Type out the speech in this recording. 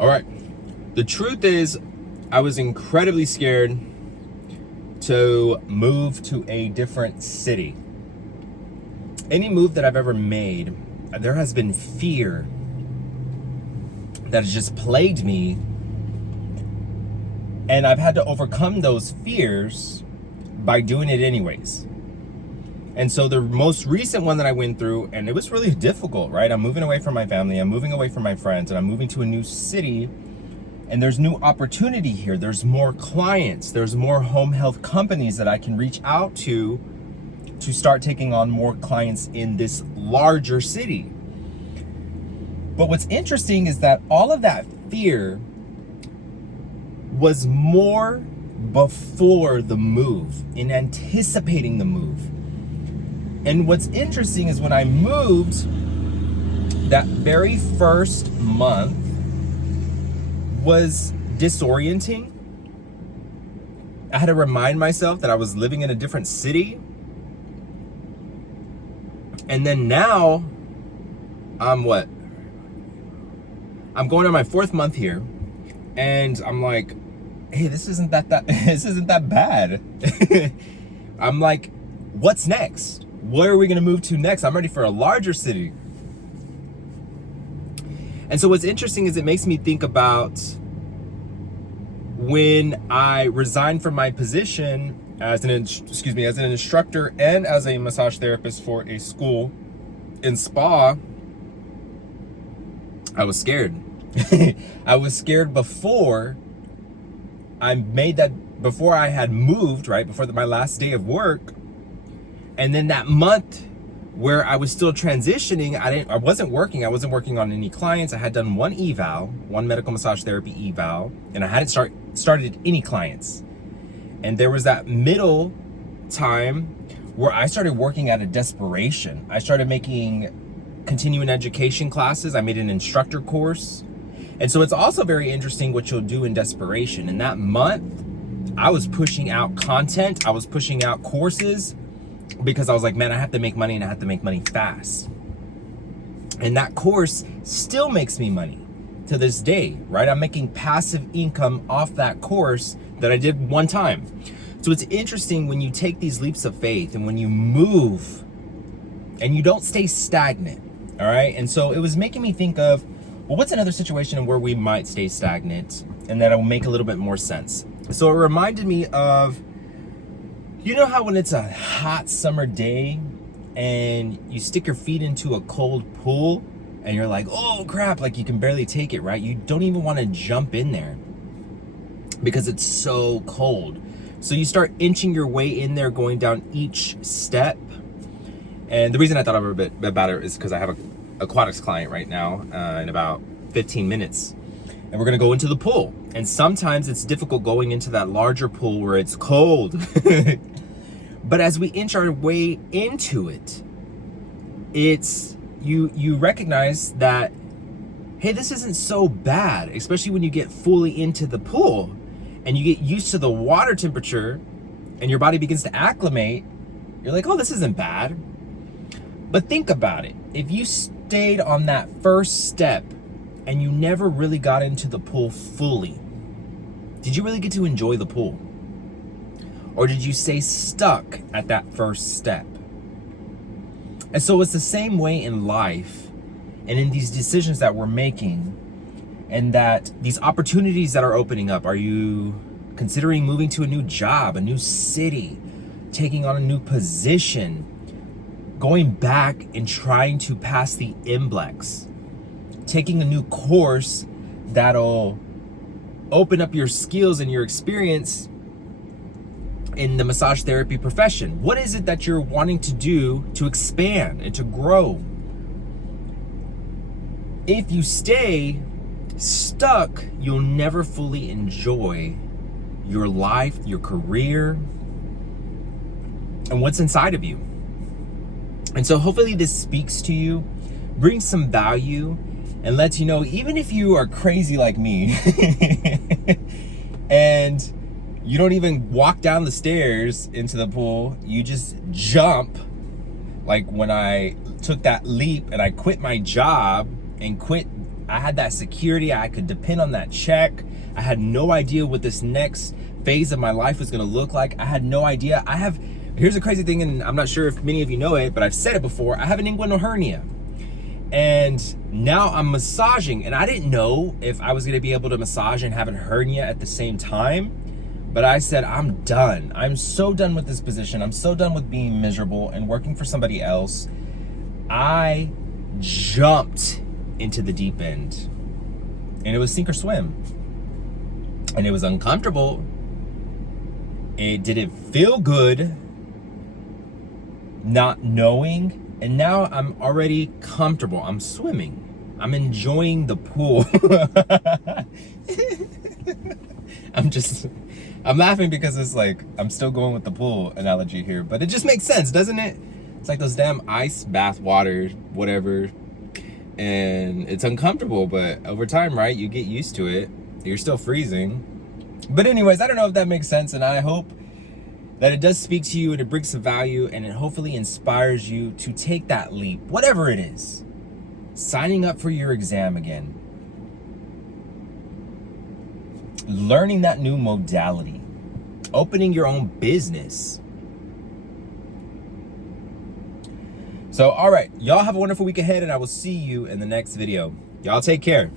All right. The truth is, I was incredibly scared to move to a different city. Any move that I've ever made, there has been fear that has just plagued me. And I've had to overcome those fears by doing it anyways. And so the most recent one that I went through, and it was really difficult, right? I'm moving away from my family, I'm moving away from my friends, and I'm moving to a new city. And there's new opportunity here. There's more clients. There's more home health companies that I can reach out to start taking on more clients in this larger city. But what's interesting is that all of that fear was more before the move, in anticipating the move. And what's interesting is when I moved, that very first month was disorienting. I had to remind myself that I was living in a different city. And then now, I'm going on my 4th month here, and I'm like, hey, this isn't that bad. I'm like, what's next? Where are we gonna move to next? I'm ready for a larger city. And so what's interesting is it makes me think about when I resigned from my position as an instructor and as a massage therapist for a school in spa. I was scared. I was scared before I had moved, right? Before my last day of work. And then that month where I was still transitioning, I wasn't working on any clients. I had done one medical massage therapy eval, and I hadn't started any clients. And there was that middle time where I started working out of desperation. I started making continuing education classes. I made an instructor course. And so it's also very interesting what you'll do in desperation. In that month, I was pushing out content. I was pushing out courses because I was like, man, I have to make money, and I have to make money fast. And that course still makes me money to this day, right? I'm making passive income off that course that I did one time. So it's interesting when you take these leaps of faith and when you move and you don't stay stagnant, all right? And so it was making me think of, well, what's another situation where we might stay stagnant and that will make a little bit more sense? So it reminded me of, you know how when it's a hot summer day and you stick your feet into a cold pool and you're like, oh crap, like you can barely take it, right? You don't even want to jump in there because it's so cold. So you start inching your way in there, going down each step. And the reason I thought a bit about it is because I have an aquatics client right now in about 15 minutes. And we're gonna go into the pool. And sometimes it's difficult going into that larger pool where it's cold. But as we inch our way into it, it's you recognize that, hey, this isn't so bad, especially when you get fully into the pool and you get used to the water temperature and your body begins to acclimate. You're like, oh, this isn't bad. But think about it. If you stayed on that first step and you never really got into the pool fully, did you really get to enjoy the pool? Or did you stay stuck at that first step? And so it's the same way in life and in these decisions that we're making, and that these opportunities that are opening up. Are you considering moving to a new job, a new city, taking on a new position, going back and trying to pass the NBLEX, taking a new course that'll open up your skills and your experience in the massage therapy profession? What is it that you're wanting to do to expand and to grow? If you stay stuck, you'll never fully enjoy your life, your career, and what's inside of you. And so hopefully this speaks to you, brings some value, and lets you know, even if you are crazy like me and you don't even walk down the stairs into the pool, you just jump. Like when I took that leap and I quit my job and quit I had that security. I could depend on that check. I had no idea what this next phase of my life was going to look like. I had no idea. Here's the crazy thing, and I'm not sure if many of you know it, but I've said it before. I have an inguinal hernia. And now I'm massaging, and I didn't know if I was going to be able to massage and have a hernia at the same time. But I said, I'm done. I'm so done with this position. I'm so done with being miserable and working for somebody else. I jumped into the deep end, and it was sink or swim. And it was uncomfortable. It didn't feel good not knowing. And now I'm already comfortable. I'm swimming. I'm enjoying the pool. I'm laughing because it's like, I'm still going with the pool analogy here, but it just makes sense, doesn't it? It's like those damn ice bath waters, whatever. And it's uncomfortable, but over time, right? You get used to it. You're still freezing. But anyways, I don't know if that makes sense, and I hope that it does speak to you and it brings some value, and it hopefully inspires you to take that leap, whatever it is. Signing up for your exam again. Learning that new modality. Opening your own business. So, all right, y'all have a wonderful week ahead, and I will see you in the next video. Y'all take care.